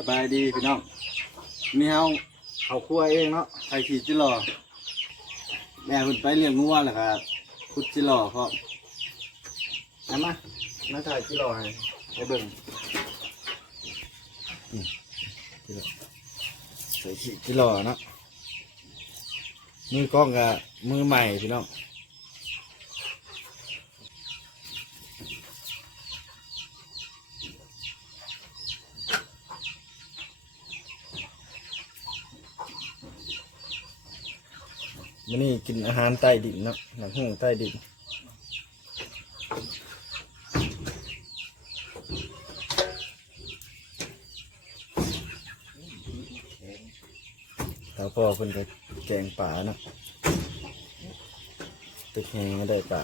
สบายดีพี่น้องมีเฮาเขาครัวเองเนาะไทยขีดจิหล่อแม่คุณไปเลี้ยงงัวแหละครับคุดจิหล่อเพราะนั่นมามาถ่ายจิหล่อให้ให้เบิ่งอืมจิหล่อใส่ขีดจิหล่อเนาะมือกล้องกับมือใหม่พี่น้อง มันนี่กินอาหารใต้ดินเนาะหนังหูใต้ดินแล้วพ่อเพิ่นก็แกงป่าเนาะตึกแหงไม่ได้ป่า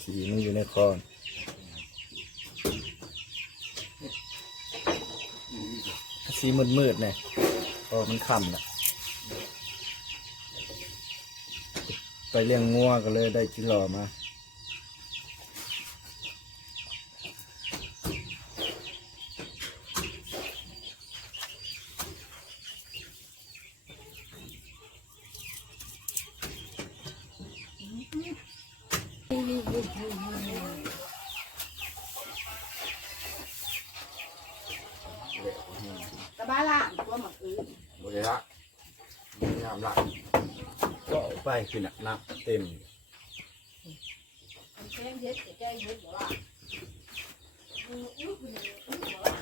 ขี่มันอยู่ในคอง สีมืดมืดๆเนี่ยพอมันค่ำละไปเลี้ยงงัวก็เลยได้จิหล่อมา สบายละตัวหมักอื้อบ ริละยามละก็ เอาไปขึ้นน่ะน้ำเต็มแกงเฮ็ดแกงเฮ็ดบ่ว่าอื้ออื้ออื้ออื้อบ่ว่า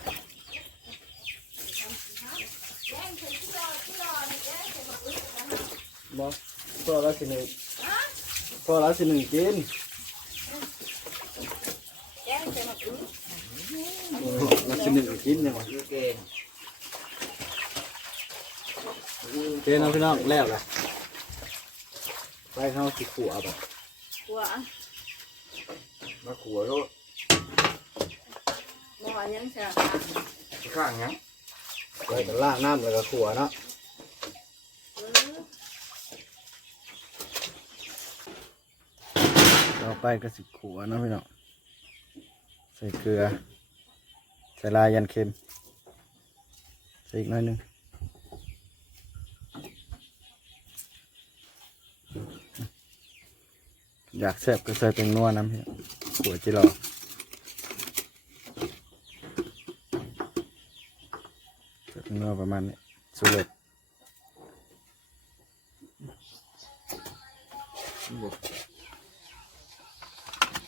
แกงเฮ็ดที่รอที่รอนี่แกงเฮ็ดหมักอื้อนะฮะบอพ่อเราสิหนึ่งพ่อเราสิหนึ่งกินแกงเฮ็ดหมักอื้อเราสิหนึ่งกินยังไงยูเก่งเต้นเอาพี่น้องแล้วล่ะ ไปเข้าสิขัวแบบกลัวอะมาขัวโลดบ่ว่ายังแซ่บข้างยังไปกันล่างน้ำแล้วก็ขัวเนาะเออเราไปก็สิขัวเนาะพี่น้องใส่เกลือใส่ลายยันเค็มใส่อีกหน่อยหนึง อยากแซ่บก็ใส่เป็นนัวน้ำหัวจิรอใส่เป็นนัวประมาณนี้สุดเลย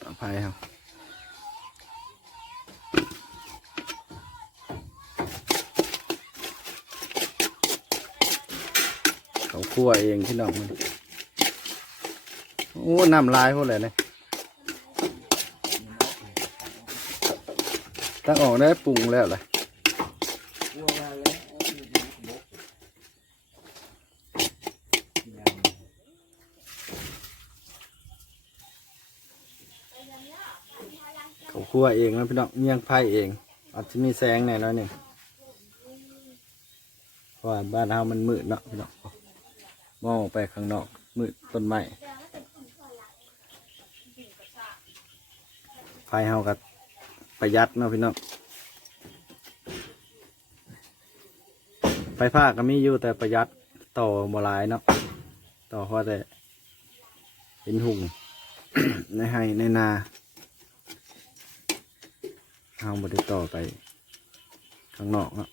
อภัยครับเขาคั่วเองที่น้องมัน โอ้น้ำลายพวกเลยเนี่ยตั้งออกได้ปรุงแล้วเลยเขาคั่วเองแล้วพี่น้องเมี่ยงไผ่เอง อาจจะมีแสงหน่อยแล้วนี่เพราะบ้านเรามันมืดเนาะพี่น้องมองออกไปข้างนอกมืดต้นไม้ ไฟเฮากับประหยัดเนาะพี่น้องไฟฟ้าก็มีอยู่แต่ประหยัดต่อบ่หลายเนาะต่อเพราะแต่เป็นหุ่งในไฮในนาเฮาบ่ได้ต่อไปข้างนอกเนาะ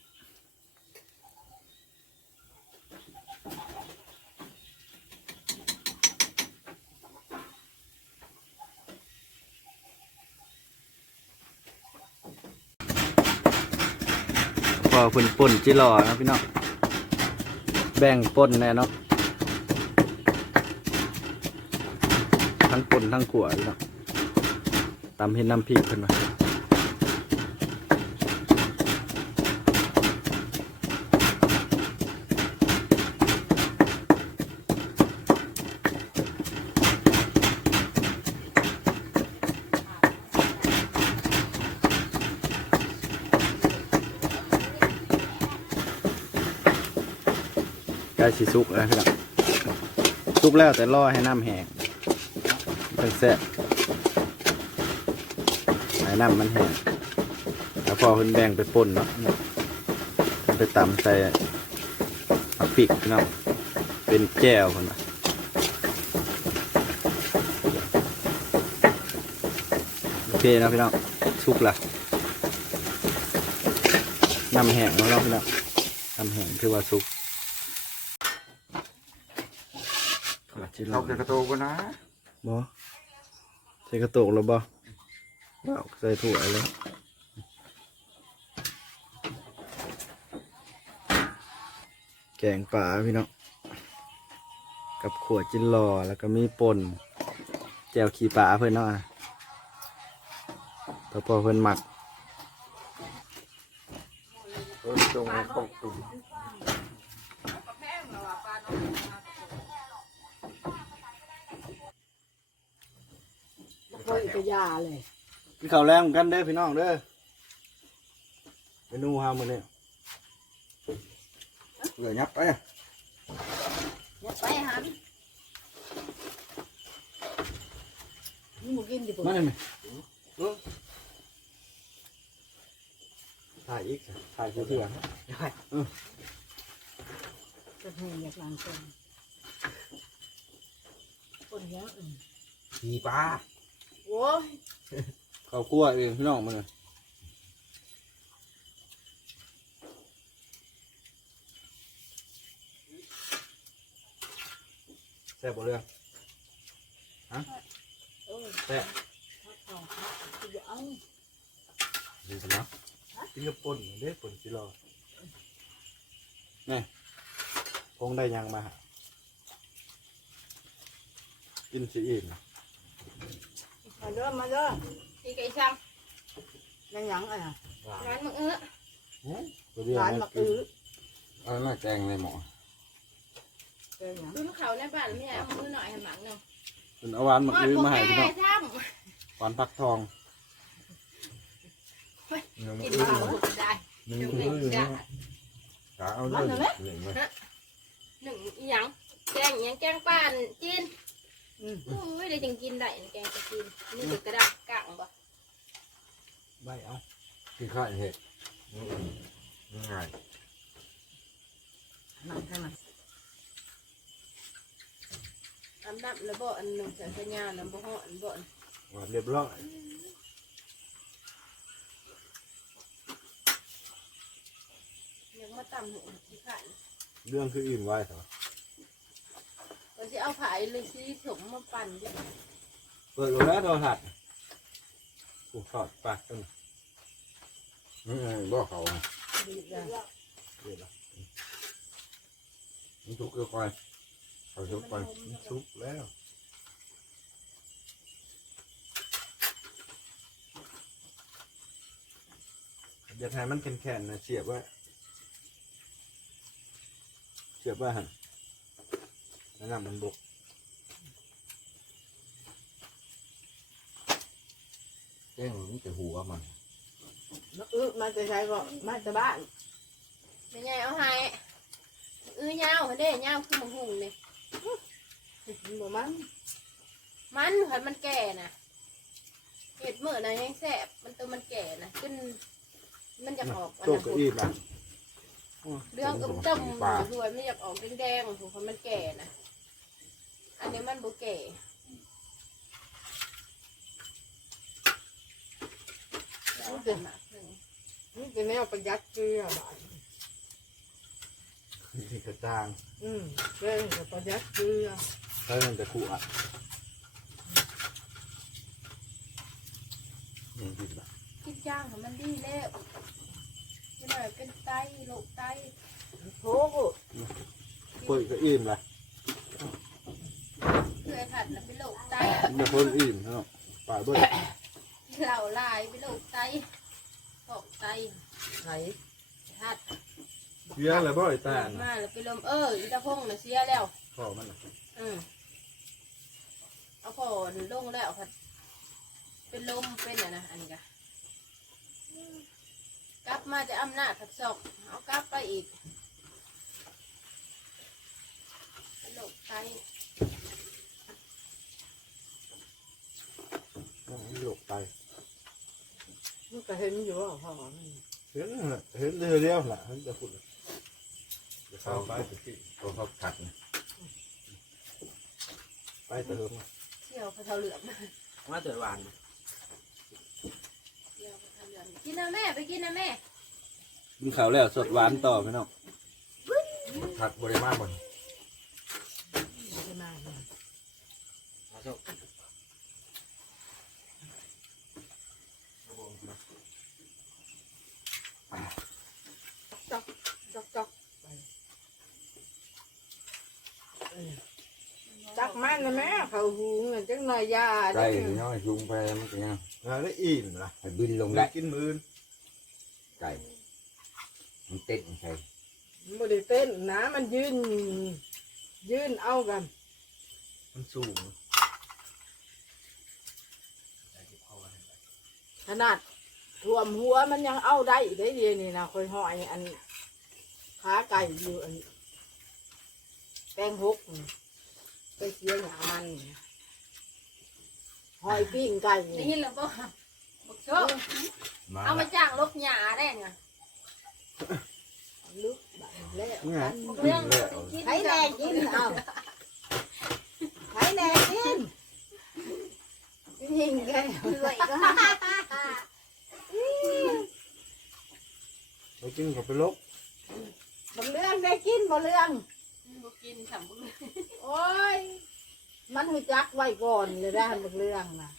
พอคุณป่นจิรอนะพี่น้องแบ่งป่นแน่เนาะทั้งป่นทั้งขัวพี่น้องตำเห็นน้ำพริกขึ้นมา สิสุกแล้วพี่น้องสุกแล้วแต่รอให้น้ำแห้งตั้งแซ่บไอ้น้ำมันแห้งแล้วพอเพิ่นแบ่งไปป่นเนาะไปตำใส่ผักปิกเนาะเป็นแจ่วคนน่ะโอเคนะพี่น้องสุกละน้ำแห้งแล้วเนะพี่น้องน้ำแห้งคือว่าสุก จิตกจากกระโตกันนะบ่ใส่กระโตกแล้วบ่ว้าวใส่ถั่วเลยแกงป่าพี่น้องกับขวดจินรอแล้วก็มีป่นแจวขี้ป่าเพื่อนเนาะพอพอเพื่อนหมักเออตรงนี้ตกตุ่มบ่เคยไป ยาเลยกินข้าวแรงเหมือนกันเด้อพี่น้องเด้อเมนูฮามื้อนี้เหลือยับไปอย่าไปหันนี่มึงกินดิปุ่มาได้ไหมถ่ายอีกถ่ายเพื่อนจะแห้งอยากล้างตัวคนเยอะอืมขี่ปลา โอ้ยข้าวคั่วเองพี่น้องมันแซ่บบ่เรื่องโอ้ยแซ่บพักเอาพักเอาอย่าเอาดีสินะกินกับป่นเด้ป่นกิโลนี่พงได้ยังมาหากินสิอิ่ม มาเด้อมาเด้อพี่ไก่ช่างยังหยังอะร้านมึงเอื้อตัวเดียวร้านนะมักอื้อเอาหน้าแกงเลยหมอเจอหยังรุ่นเขาในบ้านไม่ใช่เอามือหน่อยให้หมังหนึ่งเป็นเอาหวานหมักลือมาให้พี่น้องท่หวานพักทองเนื้อำมักินนอื้อเปล่าได้เนื้อหนึ่งมันหนึ่งอื้อจ้ะขาเอาเลยเหลืองเลยหนึ่งอีหยังแกงอีหยังแกงป่านจีนอืม โอ้ยได้จังกินได้แกงจะกินนี่คือกระดักกลางบ่ใบเอาที่ข้าเห็ดง่ายนั่งข้างนั้นตำดับแล้วบ่อันหนึ่งใส่สัญญาณน้ำบ่ห่ออันบ่อันหวานเรียบร้อยยังมาตำหัวที่ขันเรื่องคืออิ่มไว้เถอะ เราจะเอาผายเลยซีสมมาปั่นจ้ะเปิดดูแล้วโทรทัศน์ผูกทอดปากต้นอืมบ่เขาดีจ้ะเดี๋ยวละมันทุกข์ก็ค่อยเขาทุกข์ไปซุปแล้วอย่าทายมันแข็งๆนะเสียบไว้เสียบไว้หันแล้ว นำมันบกแกงมันจะหัวมันมักอื้อมาจะใช้ก็มาจะบ้านไม่ใหญ่เอาให้อื้อยาวเด้ยาวคือมังหุงเลยบ่มัน มันเห็นมันแก่นะเห็ดเมื่อนะยังแสบมันตัวมันแก่นะขึ้นมันจะออกอันโตนั้นก็อิ่มละเรื่องอึมต้มด้วยไม่อยากออกแดงๆถูกเพราะมันแก่นะ อันนี้มันบุแก่แล้วหันมาหนึ่งนี่เป็นแนวประหยัดเกลือบ้านนี่กระจางอืมเร่งกับประหยัดเกลือแล้วมันจะขู่อะนี่ดีละคิดย่างของมันดีแล้วไม่หน่อยเป็นไตโรคไตโอ้โหเปิดก็อิ่มละเคย ผัดนะเป็นโรคไตเดี๋ยวเพิ่นอิ่มเนาะป่าเบิ้ลเหล่าลายเป็นโรคไตออกไตไหนหัดเสียอะไรบ่ไอ้ตามาแล้วไปลมเอออีตาพงน่ะเสียแล้ว พ่อมันน่ะอืมเอาพอลงแล้วผัดเป็นลมเป็นอะนะอันนี้กะกลับมาจะอำนาจผัดศอกเอากลับไปอีกเป็นโรคไต เห็นอยู่ว่าพ่อเห็นน่ะเห็นเรือเดียวล่ะเห็นแต่ฝุ่นเดี๋ยวเข้าไปตะกี้ตัวเขากัดนะไปเติมเที่ยวพะเทาเหลือมมาเจอหวานเที่ยวพะเทาเหลือมกินนะแม่ไปกินนะแม่กินข้าวแล้วสดหวานต่อพี่น้องผักบริมาหมดใช่ไหมจอกจอกจักมันนะแม่ เขาหูเงินจังหน่อยยาไก่น้อยชุงไปมันก็ยังงานได้อิ่มล่ะให้บินลงได้ได้กินมื้อไก่มันเต้นใช่บ่ได้เต้นนะมันยืน ยืนเอากันมันสูงขนาดท่วมหัวมันยังเอาได้ได้เดียวนี่นะคอยหอยอันขาไก่อยู่อันแป้งหกนี่ ไปเสียหยามันนี่หอยปิ้งไก่นี่นี่แหละบ่บักโชคมาเอามาจ้างลบหญ้าได้ไงลึกแบบแล้วนี่ไงเรื่องใช้แรงกินเอาใช้แรงกินยิงแกเหนื่อยก็เรากินกับไปลบบางเรื่องได้กินบ่เรื่องบ่ กินสำบุญโอ้ย มันหูจักไว้ก่อนเลยได้บางเรื่องนะ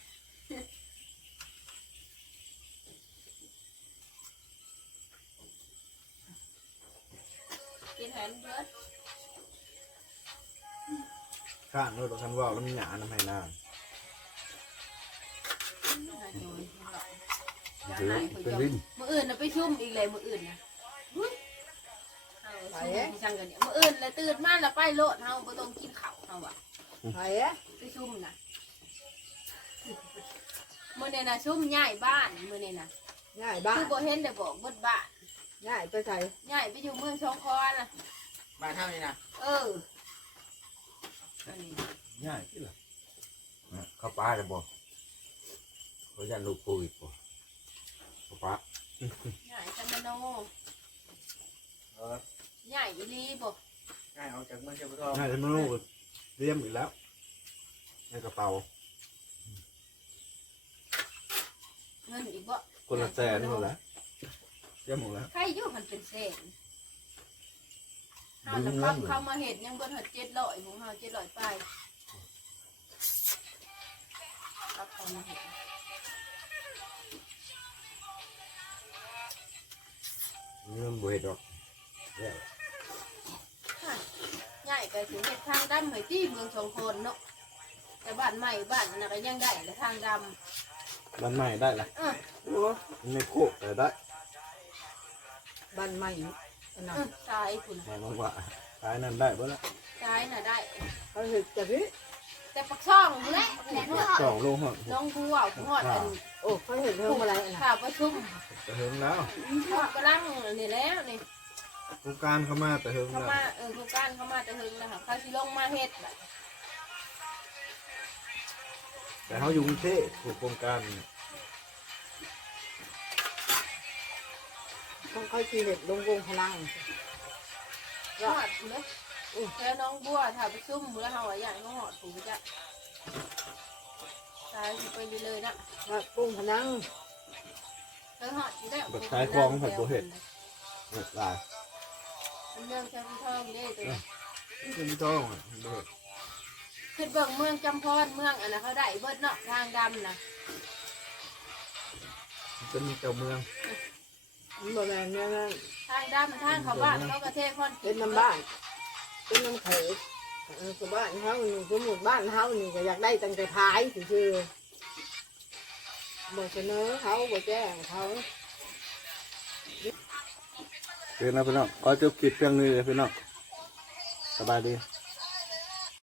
กินแทนเบิร์ดข้างรถคันว่าวแล้วมีหยาน้ำให้น้ถือเป็นลิ้นมืออื่นนะไปชุ่มอีกเลยมืออื่นนะ เอาชุ่มช่างกันเนี่ยมืออื่นแล้วตื่นมาแล้วไปโลดเฮาบ่ต้องกินข้าวเฮาว่ะไผ่อะไปชุ่มนะมื้อนี้นะชุ่มย้ายบ้านมื้อนี้นะง่ายบ้าคืนอบ่เห็นได้บอกเบิดบ้านง่ายไปใส่ย้ายไปอยู่เมืองชองคอนน่ะบ้านเท่านี้นะเอออันนี้ำง่ายที่ล่ะเขาป้าจะบอกเขาจะลูกปูอีกบ่เขาป้าย้ายกันมโน ย้ายอีหลีบ่ง่ายออกจากเมืองเชียงทองง่ายที่มันลูกเตรียมอีกแล้วในกระเป๋า เงินอีกบ่คนละแสนหมดแล้วเตรียมหมดแล้วใครอยู่มันเป็นแสนเฮาจะปั๊บเข้ามาเฮ็ดยังเบิดฮอด700ของเฮา700ไปปั๊บเข้ามาเฮ็ดเงินบ่เฮ็ดดอกแล้วใหญ่ ก็ถึงเฮ็ดทางดำให้ที่เมืองชงโคนเนาะแต่บ้านใหม่บ้านนั่นก็ยังได้แต่ทางดบ้านใหม่ได้ละำเออโอ้ในโคกแต่ได้บ้านใหม่อันเอนั้นอซ้ายคุณแม่น้องว่าขายนั่นได้บ่ละซ้ายน่ะได้ เขาเห็ดจะพี่แต่ปักช่องและหัวสองโลหะน้องบัวหัวอันโอ้เขาเห็ดเพิ่มอะไรนะข่าวประชุมแต่เฮิงแล้วหัวกำลังนี่แล้วนี่ โครงการเข้ามาแต่เฮิงเข้าแล้วมาเออโครงการเข้ามาจะถึงแล้วค่ะเขาสิลงมาเฮ็ดล่ะแต่เขาอยู่กรุงเทพถูกโครงการต้องค่อยกินเห็ดลงวงพลังหอดเนาะแล้วน้องบัวถ้าประชุมแล้วเฮาว่าอย่างก็หอดถูกจ้ะซ้ายสิไปเลยๆนะว่ากุ้งพลัง เออหอดสิได้แบบขายของผัดโบเห็ดเนี่ยลาย เป็นเมืองเชียงทองเด้ตัวนี้ขึ้นต้องอะเบิดคือเบิ่งเมืองจำพรเมืองอันนั้นเขาได้เบิดเนาะทางดำนะมันจะมีเจ้าเมืองมันบ่แม่นเนี่ยนะทางดำทางเขาบ้านเขากระเทศพรเป็นน้ำบ้าน เป็นน้ำเขยเออคือบ้านเขานี่สมมุติบ้านเขานี่ก็อยากได้ตั้งแต่ท้ายคือบ่เสนอเขาบ่แจ้งเขา เป็นนะพี่น้องขอจบคลิปเพียงนี้เลยพี่น้องสบายดี